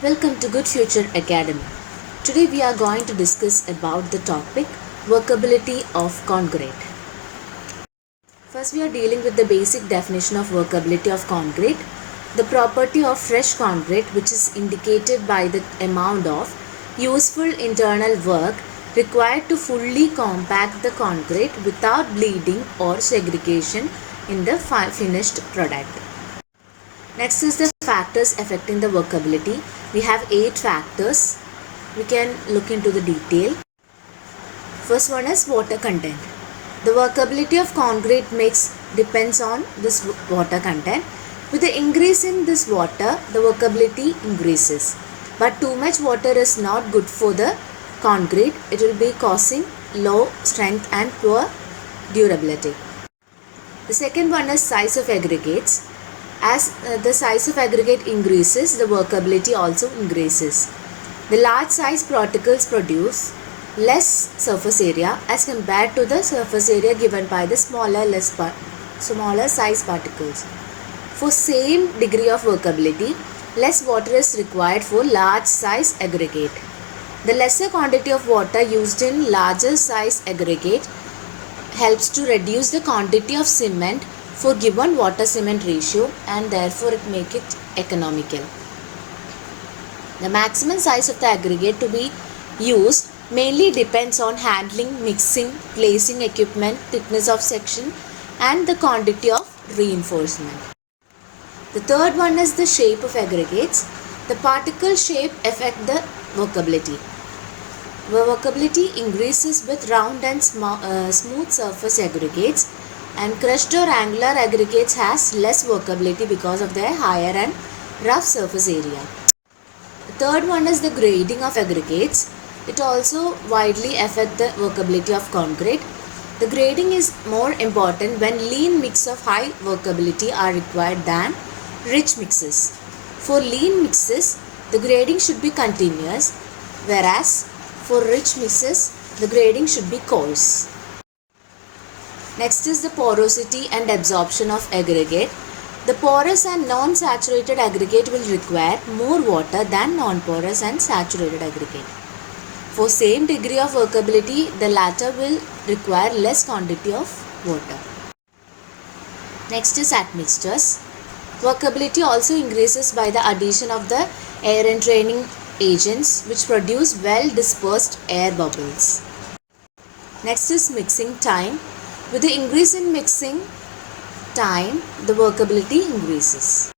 Welcome to Good Future Academy. Today we are going to discuss about the topic workability of concrete. First we are dealing with the basic definition of workability of concrete. The property of fresh concrete which is indicated by the amount of useful internal work required to fully compact the concrete without bleeding or segregation in the finished product. Next is the factors affecting the workability. We have 8 factors. We can look into the detail. First one is water content. The workability of concrete mix depends on this water content. With the increase in this water, the workability increases. But too much water is not good for the concrete. It will be causing low strength and poor durability. The second one is size of aggregates. As the size of aggregate increases, the workability also increases. The large size particles produce less surface area as compared to the surface area given by the smaller size particles. For same degree of workability, less water is required for large size aggregate. The lesser quantity of water used in larger size aggregate helps to reduce the quantity of cement for given water cement ratio, and therefore it makes it economical. The maximum size of the aggregate to be used mainly depends on handling, mixing, placing equipment, thickness of section and the quantity of reinforcement. The third one is the shape of aggregates. The particle shape affect the workability. The workability increases with round and smooth surface aggregates, and crushed or angular aggregates has less workability because of their higher and rough surface area. The third one is the grading of aggregates. It also widely affects the workability of concrete. The grading is more important when lean mix of high workability are required than rich mixes. For lean mixes, the grading should be continuous, whereas for rich mixes, the grading should be coarse. Next is the porosity and absorption of aggregate. The porous and non-saturated aggregate will require more water than non-porous and saturated aggregate. For same degree of workability, the latter will require less quantity of water. Next is admixtures. Workability also increases by the addition of the air entraining agents which produce well dispersed air bubbles. Next is mixing time. With the increase in mixing time, the workability increases.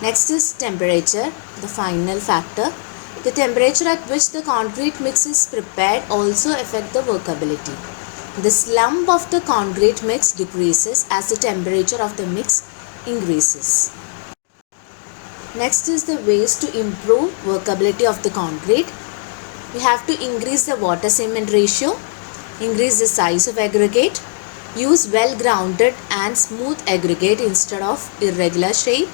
Next is temperature, the final factor. The temperature at which the concrete mix is prepared also affects the workability. The slump of the concrete mix decreases as the temperature of the mix increases. Next is the ways to improve workability of the concrete. We have to increase the water cement ratio, increase the size of aggregate, use well grounded and smooth aggregate instead of irregular shape,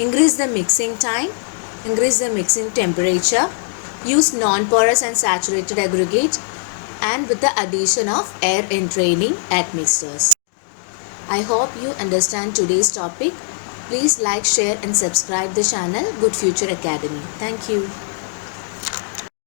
increase the mixing time, increase the mixing temperature, use non-porous and saturated aggregate, and with the addition of air entraining admixtures. I hope you understand today's topic. Please like, share and subscribe the channel Good Future Academy. Thank you.